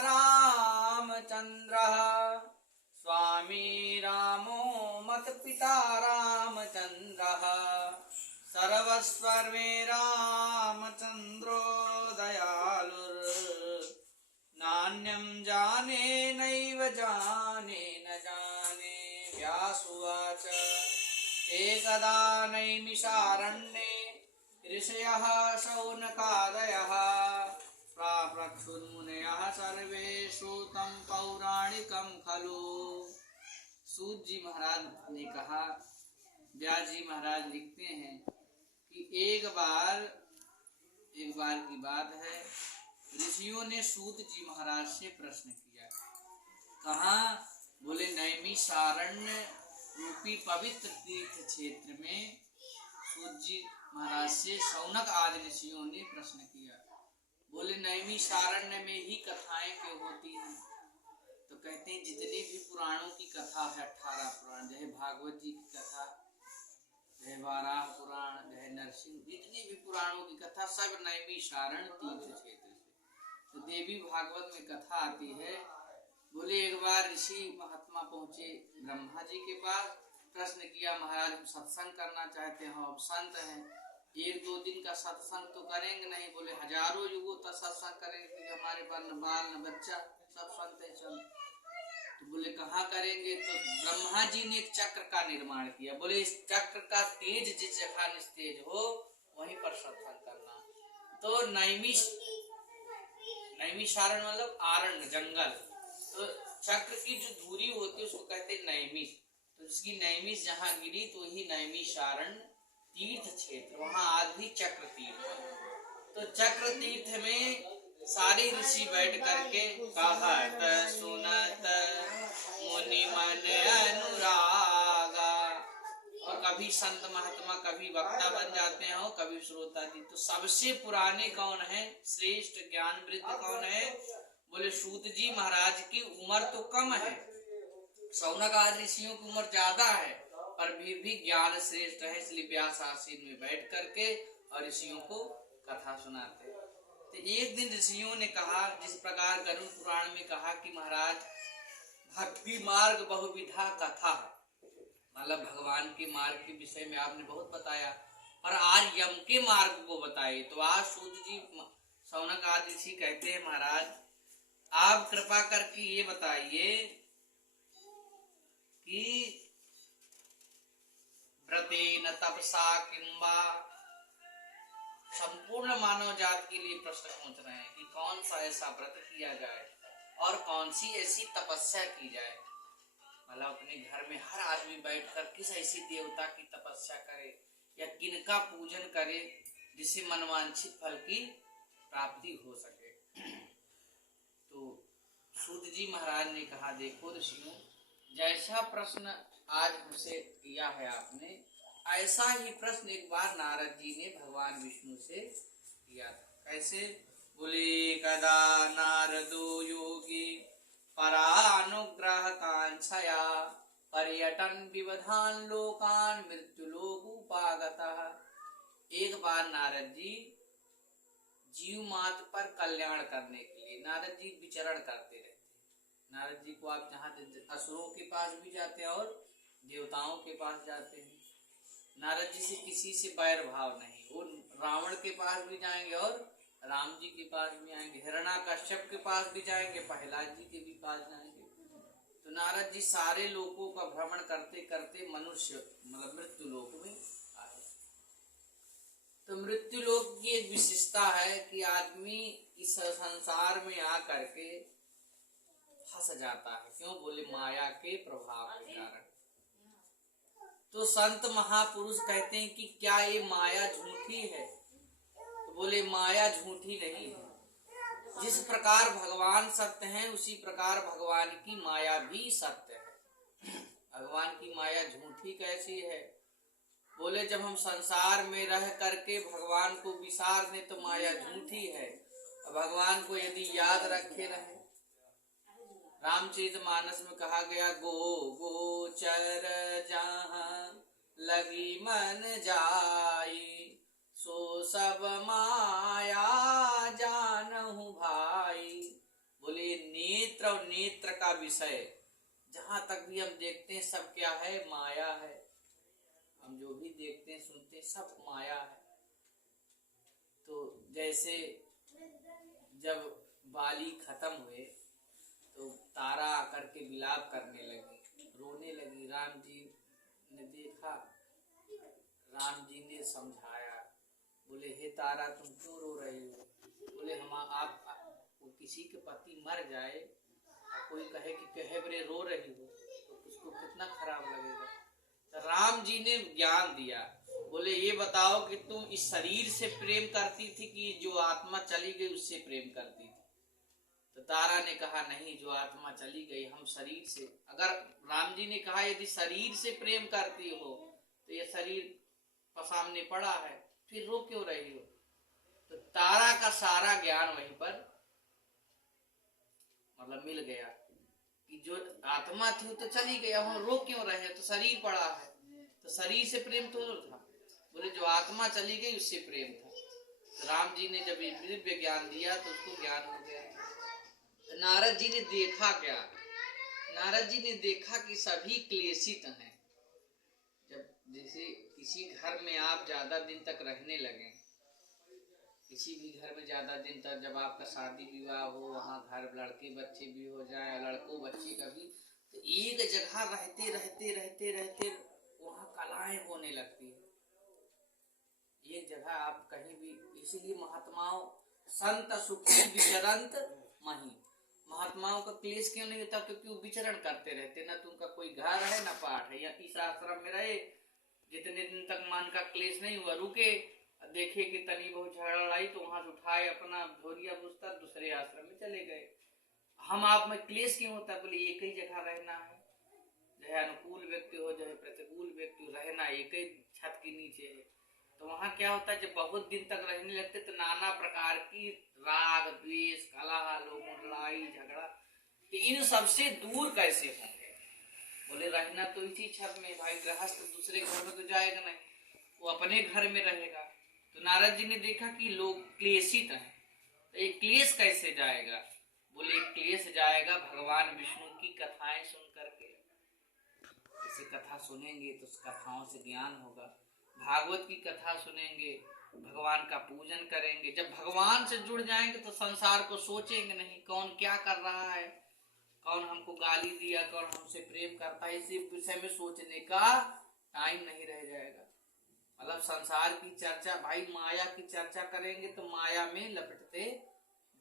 रामचन्द्रः स्वामी रामो मत्पिता रामचन्द्रः सर्वस्वर्मे रामचन्द्रो दयालुर् नान्यं जाने नैव जाने न जाने। व्यासुवाच एकदा नैमिषारण्ये ऋषयः शौनकादयः प्राप्रक्षुर्मुनयः सर्वे श्रुतं पौराणिकं खलु। सूत जी महाराज ने कहा, व्यास जी महाराज लिखते हैं कि एक बार की बात है, ऋषियों ने सूत जी महाराज से प्रश्न किया। कहा? बोले नैमिषारण्य रूपी पवित्र तीर्थ क्षेत्र में सूत जी महाराज से शौनक आदि ऋषियों ने प्रश्न किया। बोले नैमिषारण्य में ही कथाएं क्यों होती हैं? तो कहते हैं जितने भी पुराणों की कथा है, 18 पुराण, जैसे भागवत जी की कथा, जय वाराह पुराण, जय नरसिंह, जितनी भी पुराणों की कथा सब नैमिषारण्य तीर्थ क्षेत्र से। तो देवी भागवत में कथा आती है। बोले एक बार ऋषि महात्मा पहुंचे ब्रह्मा जी के पास, प्रश्न किया, महाराज हम सत्संग करना चाहते हैं, अब संत हैं, 1-2 दिन का सत्संग तो करेंगे नहीं। बोले हजारों युगों तक सत्संग करेंगे, क्योंकि हमारे पास न बाल न बच्चा, सब संत है सब। तो बोले कहाँ करेंगे? तो ब्रह्मा जी ने एक चक्र का निर्माण किया। बोले इस चक्र का तेज जिस जगह निस्तेज हो वहीं पर सत्संग करना। तो नैमिषारण्य मतलब आरण्य, जंगल। तो चक्र की जो दूरी होती है उसको कहते हैं नैमिष। तो जिसकी नैमिष जहाँ गिरी तो ही नैमिषारण्य तीर्थ क्षेत्र, वहाँ आज भी चक्र तीर्थ है। तो चक्र तीर्थ में सारे ऋषि बैठ करके कहत सुनत मुनि मन अनुरागा, और कभी संत महात्मा, कभी वक्ता बन जाते हैं और कभी श्रोता जी। तो सबसे पुराने कौन है, श्रेष्ठ ज्ञान वृद्ध कौन है? बोले सूत जी महाराज की उम्र तो कम है, शौनक आदि ऋषियों की उम्र ज्यादा है, पर भी ज्ञान श्रेष्ठ है, इसलिए व्यास आसीन में बैठ करके और ऋषियों को कथा सुनाते। तो एक दिन ऋषियों ने कहा, जिस प्रकार गरुड़ पुराण में कहा कि महाराज भक्ति मार्ग बहुविधा कथा, मतलब भगवान के मार्ग के विषय में आपने बहुत बताया, पर आज यम के मार्ग को बताइए। तो आज सूत जी शौनक आदि ऋषि कहते हैं, महाराज आप कृपा करके ये बताइए कि व्रतेन तपसा किंबा, संपूर्ण मानव जात के लिए प्रश्न पूछ रहे हैं कि कौन सा ऐसा व्रत किया जाए और कौन सी ऐसी तपस्या की जाए। मतलब अपने घर में हर आदमी बैठकर किस ऐसी देवता की तपस्या करे या किनका पूजन करे जिससे मनवांछित फल की प्राप्ति हो सके। तो सूत जी महाराज ने कहा, देखो ऋषियों, जैसा प्रश्न आज हमसे किया है आपने, ऐसा ही प्रश्न एक बार नारद जी ने भगवान विष्णु से किया था। कैसे? बोले कदा नारदो योगी परानुग्रह कांक्षया पर्यटन विवधान लोकान मृत्यु लोक उपागतः। एक बार नारद जी जीव मात्र पर कल्याण करने के लिए नारद जी विचरण करते रहते। नारद जी को आप जहाँ असुरों के पास भी जाते हैं और देवताओं के पास जाते हैं। नारद जी से किसी से बैर भाव नहीं, वो रावण के पास भी जाएंगे और राम जी के पास भी आएंगे, हिरण्याकश्यप के पास भी जाएंगे, प्रहलाद जी के भी पास जाएंगे। तो नारद जी सारे लोकों का भ्रमण करते करते मनुष्य मतलब मृत्यु लोक में आए। तो मृत्यु लोक की एक विशेषता है कि आदमी इस संसार में आकर के फंस जाता है। क्यों? बोले माया के प्रभाव के कारण। तो संत महापुरुष कहते हैं कि क्या ये माया झूठी है? तो बोले माया झूठी नहीं है। जिस प्रकार भगवान सत्य हैं उसी प्रकार भगवान की माया भी सत्य है। भगवान की माया झूठी कैसी है? बोले जब हम संसार में रह करके भगवान को विसार दें तो माया झूठी है, और भगवान को यदि याद रखे रहे। रामचरितमानस में कहा गया, गो गोचर जहाँ लगी मन जाई, सो सब माया जानहु भाई। बोले का विषय। जहां तक भी हम देखते हैं सब क्या है, माया है। हम जो भी देखते हैं सुनते हैं सब माया है। तो जैसे जब बाली खत्म हुए तो तारा आकर के विलाप करने लगी, रोने लगी। राम जी ने देखा, राम जी ने समझाया, बोले हे तारा तुम क्यों रो रही हो? बोले हम आप किसी के पति मर जाए, कोई कहे कि कहबरे रो रही हो तो उसको कितना खराब लगेगा। तो राम जी ने ज्ञान दिया, बोले ये बताओ कि तुम इस शरीर से प्रेम करती थी कि जो आत्मा चली गई उससे प्रेम करती थी? तो तारा ने कहा नहीं, जो आत्मा चली गई, हम शरीर से। अगर राम जी ने कहा यदि शरीर से प्रेम करती हो तो ये शरीर सामने पड़ा है, फिर रो क्यों रही हो? तो तारा का सारा ज्ञान वहीं पर मतलब मिल गया कि जो आत्मा थी तो चली गई, अब हम रो क्यों रहे? तो शरीर पड़ा है, तो शरीर से प्रेम तो था। बोले जो आत्मा चली गई उससे प्रेम था। तो राम जी ने जब दिव्य ज्ञान दिया तो उसको ज्ञान हो गया। तो नारद जी ने देखा क्या? नारद जी ने देखा कि सभी क्लेशित हैं। जब जैसे किसी घर में आप ज्यादा दिन तक रहने लगे, किसी भी घर में ज्यादा दिन तक, जब आपका शादी विवाह हो, वहाँ घर लड़के बच्चे भी हो जाए, लड़कों बच्चे का भी, तो एक जगह रहते रहते रहते रहते वहाँ कलाएं होने लगती है। एक जगह आप कहीं भी, इसीलिए महात्माओं संत सुखी विचरंत मही, महात्माओं का क्लेश क्यों नहीं होता? क्योंकि वो विचरण करते रहते, ना तो उनका कोई घर है ना पाठ है। या इस आश्रम में रहे, जितने दिन तक मन का क्लेश नहीं हुआ, रुके, देखे कि तनी बहुत झगड़ा आई तो वहां से उठाए अपना झोरिया बुस्तर दूसरे आश्रम में चले गए। हम आप में क्लेश क्यों होता? बोले एक ही जगह रहना है, चाहे अनुकूल व्यक्ति हो चाहे प्रतिकूल व्यक्ति हो, रहना एक ही छत के नीचे है। तो वहां क्या होता है, जब बहुत दिन तक रहने लगते तो नाना प्रकार की राग द्वेष कलह, लोगों लड़ाई झगड़ा, कि इन सबसे दूर कैसे होंगे? बोले रहना तो इसी छत में भाई, गृहस्थ दूसरे घर में तो जाएगा नहीं, वो अपने घर में रहेगा। तो नारद जी ने देखा कि लोग क्लेशित हैं, तो एक क्लेश कैसे जाएगा? बोले क्लेश जाएगा भगवान विष्णु की कथाएं सुन करके। जैसे कथा सुनेंगे तो उस कथाओं से ज्ञान होगा। भागवत की कथा सुनेंगे, भगवान का पूजन करेंगे। जब भगवान से जुड़ जाएंगे तो संसार को सोचेंगे नहीं, कौन क्या कर रहा है, कौन हमको गाली दिया, कौन हमसे प्रेम करता है, इसी विषय में सोचने का टाइम नहीं रह जाएगा। मतलब संसार की चर्चा, भाई माया की चर्चा करेंगे तो माया में लपटते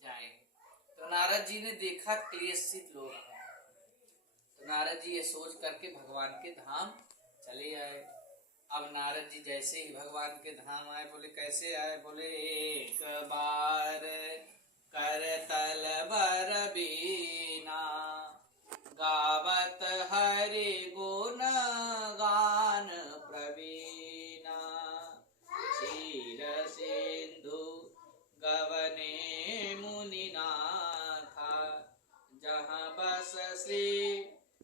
जाएंगे। तो नारद जी ने देखा क्लेशित लोग हैं, तो नारद जी ये सोच करके भगवान के धाम चले आए। अब नारद जी जैसे ही भगवान के धाम आए, बोले कैसे आए? बोले एक बार कर तल बर बीना, गावत हरि गुण गान प्रवीणा, क्षीर सिंधु गवने मुनिनाथा, जहाँ बस श्री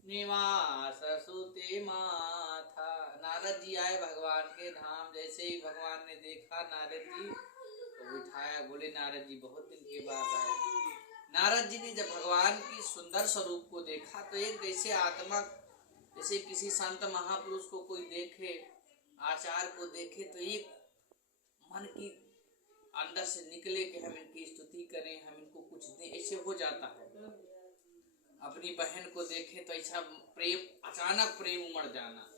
निवास सुति माथा। नारद जी आए भगवान के धाम, जैसे ही भगवान ने देखा नारद जी तो बिठाया। बोले नारद जी बहुत दिन के बाद आए। नारद जी ने जब भगवान की सुंदर स्वरूप को देखा तो एक जैसे आत्मा, जैसे किसी संत महापुरुष को कोई देखे, आचार्य को देखे, तो एक मन की अंदर से निकले कि हम इनकी स्तुति करें, हम इनको कुछ दें, ऐसे हो जाता है। अपनी बहन को देखे तो ऐसा प्रेम, अचानक प्रेम उमड़ जाना,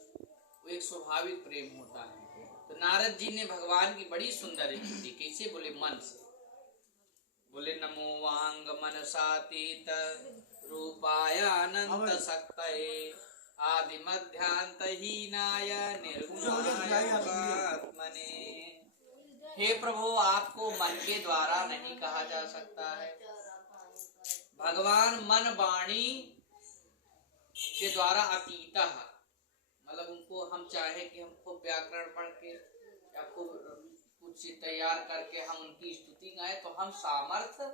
वो एक स्वाभाविक प्रेम होता है। तो नारद जी ने भगवान की बड़ी सुंदर स्तुति, कैसे? बोले मन से। बोले नमो वांग मनसातीत रूपाय अनंत शक्तये, आदि मध्यांत हीनाय निर्गुणाय आत्मने। हे प्रभु, आपको मन के द्वारा नहीं कहा जा सकता है। भगवान मन वाणी के द्वारा अतीत, मतलब उनको हम चाहे कि हमको व्याकरण पढ़ के या खूब कुछ तैयार करके हम उनकी स्तुति गाएं, तो हम सामर्थ्य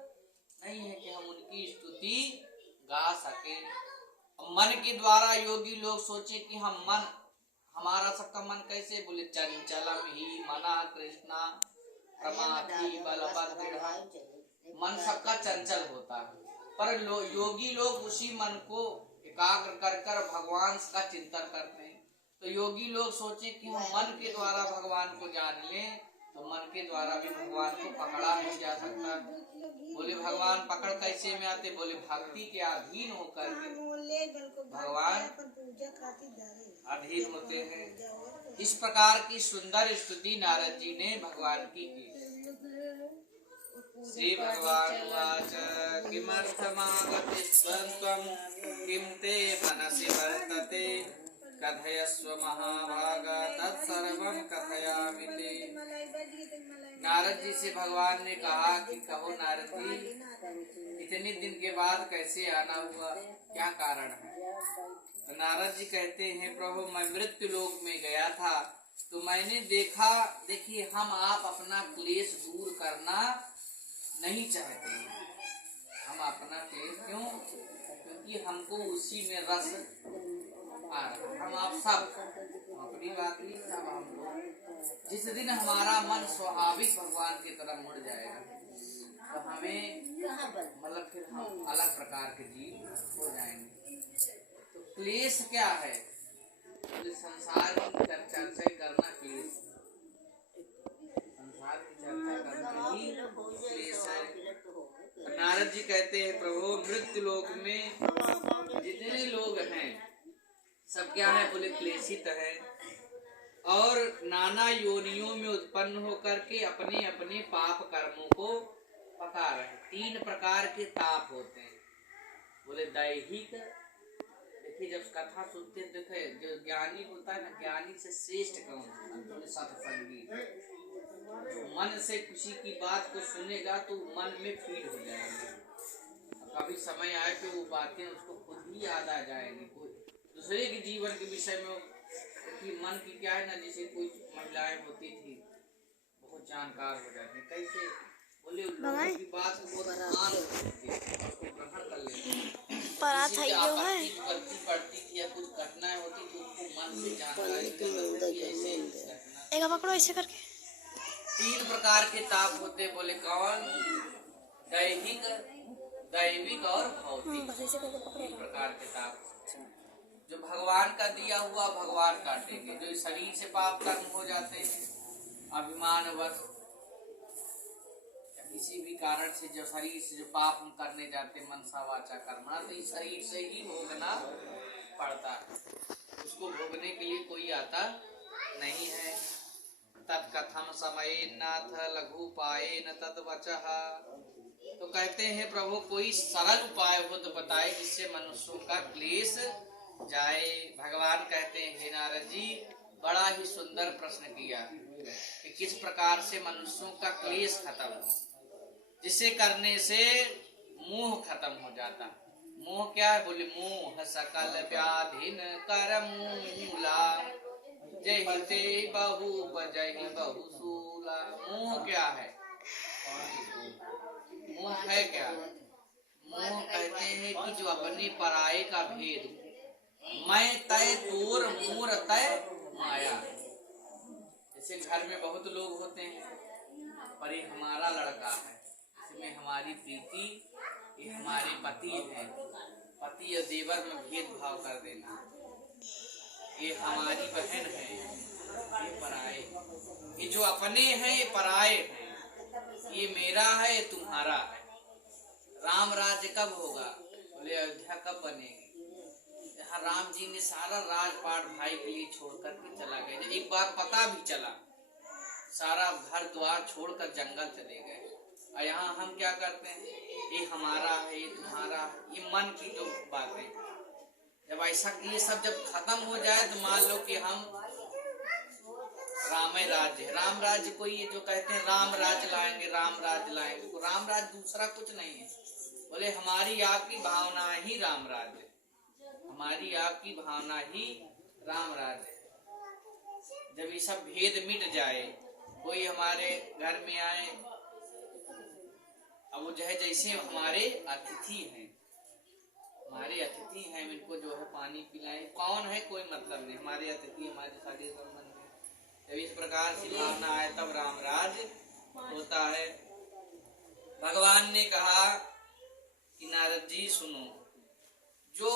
नहीं है कि हम उनकी स्तुति गा सके। मन के द्वारा योगी लोग सोचे कि हम मन, हमारा सबका मन कैसे? बोले चंचलम ही मना कृष्णा प्रमाथि बलभद्र। मन सबका चंचल होता है, पर योगी लोग उसी मन को एकाग्र कर कर भगवान का चिंतन करते हैं। तो योगी लोग सोचे कि हम मन के द्वारा भगवान को जान लें, तो मन के द्वारा भी भगवान को पकड़ा नहीं जा सकता। बोले भगवान पकड़ कैसे में आते? बोले भक्ति के अधीन होकर के भगवान अधीन होते हैं। इस प्रकार की सुंदर स्तुति नारद जी ने भगवान की श्री भगवान वाच किमर्थमागतिस्त्वं त्वं किं ते मनसि वर्तते कथयस्व महाभाग तत्सर्वं कथयामि ते। नारद जी से भगवान ने कहा कि कहो नारद जी, इतने दिन के बाद कैसे आना हुआ, क्या कारण है? तो नारद जी कहते हैं प्रभु मैं मृत्यु लोक में गया था, तो मैंने देखा, देखिए हम आप अपना क्लेश दूर करना नहीं चाहते। हम अपना क्लेश क्यों? क्योंकि हमको उसी में रस आ रहा। हम आप सब अपनी बात नहीं, सब हम लोग जिस दिन हमारा मन स्वाभाविक भगवान की तरफ मुड़ जाएगा, तो हमें मतलब फिर हम अलग प्रकार के जीव हो जाएंगे। तो क्लेश क्या है? तो संसार की चर्चा से करना क्लेश, संसार की चर्चा करना ही क्लेश है। नारद जी कहते हैं प्रभु मृत्यु लोक में जितने लोग हैं सब क्या है? बोले क्लेशित है और नाना योनियों में उत्पन्न होकर के अपने अपने पाप कर्मों को पका रहे। 3 प्रकार के ताप होते हैं। बोले दैहिक, देखिए जब कथा सुनते हैं देखे जो ज्ञानी होता है ना, ज्ञानी से श्रेष्ठ कौन है? बोले सत्संगी। मन से किसी की बात को सुनेगा तो मन में फीड हो जाएगा। कभी समय आए तो वो बातें उसको खुद ही याद आ जाएंगी, कोई दूसरे के जीवन के विषय में। क्योंकि मन की क्या है ना, जैसे कोई महिलाएं होती थी बहुत जानकार हो जाती, कैसे? बोले लोगों की बात को ग्रहण कर लेते, पढ़ती थी या कुछ घटनाएं होती थी उसको मन से जानकारी ऐसे पकड़ो ऐसे करके। 3 प्रकार के ताप होते। बोले कौन? दैहिक, दैविक और भौतिक। 3 प्रकार के ताप जो भगवान का दिया हुआ भगवान काटेंगे। जो शरीर से पाप कर्म हो जाते हैं अभिमानवश, किसी भी कारण से जो शरीर से जो पाप हम करने जाते मनसा वाचा कर्मणा, तो इस शरीर से ही भोगना पड़ता है। उसको भोगने के लिए कोई आता नहीं है। तत्कथम समय नाथ लघु पाए न तद्वचः। तो कहते हैं प्रभु कोई सरल उपाय हो तो बताए जिससे मनुष्यों का क्लेश जाए। भगवान कहते हैं हे नारद जी, बड़ा ही सुंदर प्रश्न किया कि किस प्रकार से मनुष्यों का क्लेश खत्म हो, जिसे करने से मोह खत्म हो जाता। मोह क्या है? बोले मोह सकल व्याधिन कर मूला, जहि ते बहु जहि बहुसूला। मोह क्या है? मोह है क्या? मोह कहते हैं कि जो अपने पराये का भेद, मैं तय तोर मोर तय माया। जैसे घर में बहुत लोग होते हैं, पर ये हमारा लड़का है, इसमें हमारी प्रीति, ये हमारे पति है। पति और देवर में भेदभाव कर देना। ये हमारी बहन है, ये पराये। ये जो अपने हैं ये पराये हैं। ये मेरा है, ये तुम्हारा है। राम राज्य कब होगा? बोले अयोध्या कब बनेगी? जहाँ राम जी ने सारा राजपाट भाई के लिए छोड़ करके चला गया। एक बार पता भी चला, सारा घर द्वार छोड़कर जंगल चले गए। और यहाँ हम क्या करते हैं? ये हमारा है, ये तुम्हारा है, ये मन की जो बातें। जब ऐसा ये सब जब खत्म हो जाए तो मान लो कि हम राम राज्य, राम राज्य कोई ये जो कहते हैं राम राज्य लाएंगे, राम राज्य लाएंगे, तो राम राज्य दूसरा कुछ नहीं है। बोले हमारी आपकी भावना ही राम राज्य, हमारी आपकी भावना ही राम राज्य। जब ये सब भेद मिट जाए, कोई हमारे घर में आए, अब वो जो है जैसे हमारे अतिथि हैं, हमारे अतिथि हैं, इनको जो है पानी पिलाएं, कौन है कोई मतलब नहीं, हमारे अतिथि हमारे सारे संबंध है। जब इस प्रकार से भावना आए तब राम राज होता है। भगवान ने कहा कि नारद जी सुनो, जो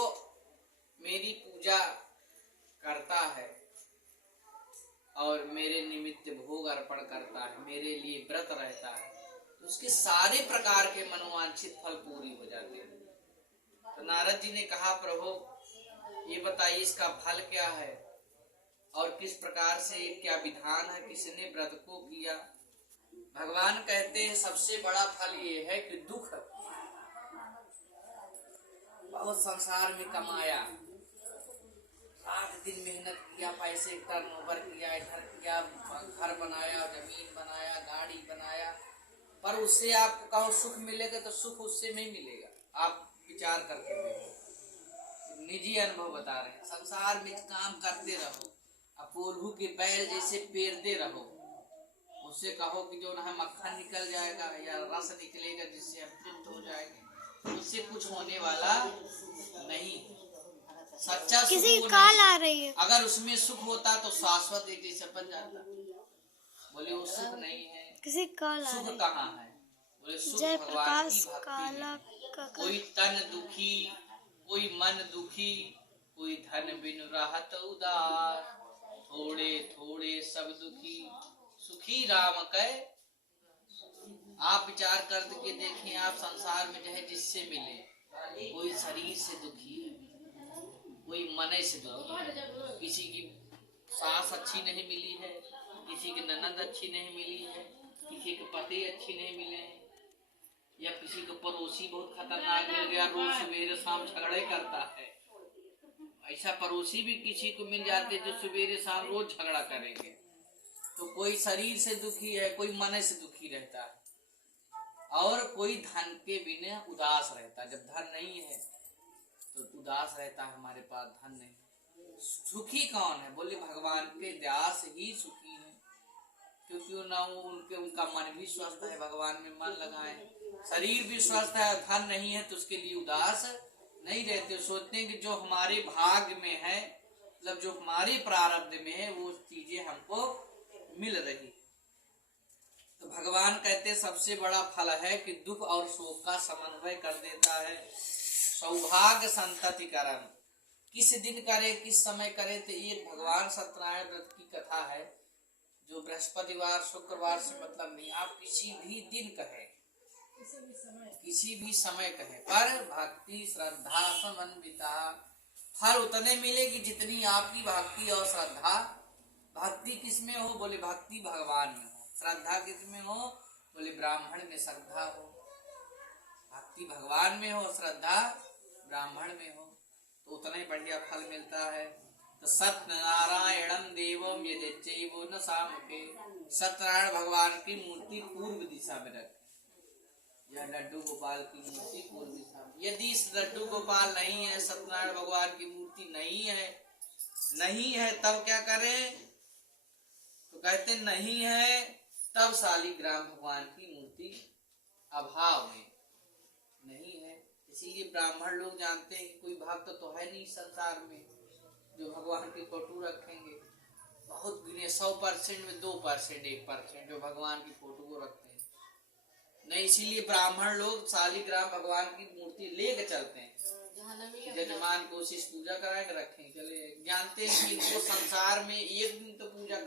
मेरी पूजा करता है और मेरे निमित्त भोग अर्पण करता है, मेरे लिए व्रत रहता है, तो उसके सारे प्रकार के मनोवांछित फल पूरी हो जाते हैं। तो नारद जी ने कहा, प्रभु ये बताइए इसका फल क्या है और किस प्रकार से क्या विधान है, किसने व्रत को किया। भगवान कहते हैं सबसे बड़ा फल ये है कि दुख बहुत संसार में कमाया, 8 दिन मेहनत किया, पैसे टर्नओवर किया, इधर किया, घर बनाया, जमीन बनाया, गाड़ी बनाया, पर उससे आपको कहो सुख मिलेगा तो सुख उससे नहीं मिलेगा। आप विचार करके देखो, निजी अनुभव बता रहे हैं। संसार में काम करते रहो, अपोलहू के बैल जैसे पेरते रहो, उससे कहो कि जो ना मक्खन निकल जाएगा या रस निकलेगा जिससे हम तृप्त हो जाएंगे, उससे कुछ होने वाला नहीं। सच्चा किसी कॉल आ रही है। अगर उसमें सुख होता तो शाश्वत एक जैसा बन जाता। बोले वो सुख नहीं है। किसी कॉल आ सुख रही है। कहाँ है? बोले सुख जय भगवान की प्रकाश भक्ति काला में। का कोई तन दुखी, कोई मन दुखी, कोई धन बिन रहत उदास, थोड़े थोड़े सब दुखी, सुखी राम कै। आप विचार करके देखें, आप संसार में चाहे जिससे मिले, कोई शरीर से दुखी है, कोई मन से दुखी है, किसी की सास अच्छी नहीं मिली है, किसी की ननद अच्छी नहीं मिली है, किसी के पति अच्छी नहीं मिले हैं, या किसी को पड़ोसी बहुत खतरनाक मिल गया, रोज सवेरे शाम झगड़े करता है। ऐसा पड़ोसी भी किसी को मिल जाते जो सवेरे शाम रोज झगड़ा करेंगे। तो कोई शरीर से दुखी है, कोई मन से दुखी रहता है, और कोई धन के बिना उदास रहता है। जब धन नहीं है तो उदास रहता है, हमारे पास धन नहीं। सुखी कौन है? बोले भगवान के दया से ही सुखी है, क्योंकि ना वो उनका मन भी स्वस्थ है, भगवान में मन लगाए, शरीर भी स्वस्थ है, धन नहीं है तो उसके लिए उदास नहीं रहते। सोचते हैं कि जो हमारे भाग्य में है, मतलब जो हमारे प्रारब्ध में है, वो चीजें हमको मिल रही। तो भगवान कहते सबसे बड़ा फल है कि दुख और शोक का समन्वय कर देता है। सौभाग्य संतति करम, किस दिन करे किस समय करे, तो एक भगवान सत्यनारायण व्रत की कथा है, जो बृहस्पतिवार शुक्रवार से मतलब नहीं, आप किसी भी दिन कहें, किसी भी समय कहें, पर भक्ति श्रद्धा समन्विता, फल उतने मिलेगी जितनी आपकी भक्ति और श्रद्धा। भक्ति किसमें हो? बोले भक्ति भगवान में हो। श्रद्धा किसमें हो? बोले ब्राह्मण में श्रद्धा हो। भक्ति भगवान में हो, श्रद्धा ब्राह्मण में हो, तो उतना ही बढ़िया फल मिलता है। तो सत्यनारायणम देवम यजेच्चैव न सामुखे, सत्यनारायण भगवान की मूर्ति पूर्व दिशा में रखें। यह लड्डू गोपाल की मूर्ति पूर्व दिशा में। यदि लड्डू गोपाल नहीं है, सत्यनारायण भगवान की मूर्ति नहीं है, तब क्या करें? तो कहते नहीं है तब शालिग्राम भगवान की मूर्ति अभाव में नहीं है। इसीलिए ब्राह्मण लोग जानते हैं कि कोई भक्त तो है नहीं संसार में जो भगवान की फोटो रखेंगे। बहुत गिने 100% में 2%, 1% जो भगवान की फोटो को रखते हैं नहीं। इसीलिए ब्राह्मण लोग शालिग्राम भगवान की मूर्ति लेके चलते हैं, जजमान कोशिश पूजा कराएंगे, रखें चले। जानते हैं कि इनको संसार में एक दिन तो पूजा